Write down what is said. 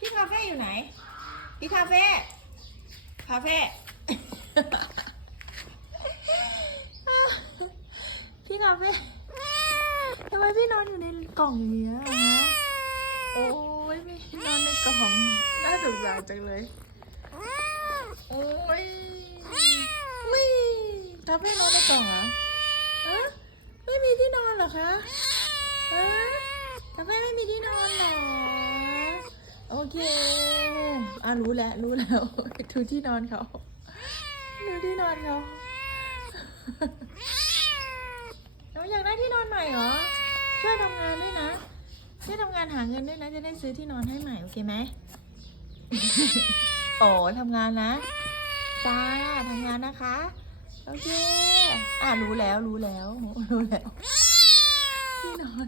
พี่คาเฟ่อยู่ไหนพี่คาเฟ่พี่คาเฟ่ทำไมพี่นอนอยู่ในกล่องอย่างเงี้ยโอ้ยพี่นอนในกล่องน่าสงสารจังเลยโอ้ยไม่คาเฟ่นอนในกล่องเหรอไม่มีที่นอนเหรอคะคาเฟ่ไม่มีที่นอนเหรอโอเครู้แล้วดูที่นอนเขาดูที่นอนเขาเราอยากได้ที่นอนใหม่เหรอช่วยทำงานด้วยนะช่วยทำงานหาเงินด้วยนะจะได้ซื้อที่นอนให้ใหม่โอเคไหม โอ้ทำงานนะจ้าทำงานนะคะโอเครู้แล้วที่นอน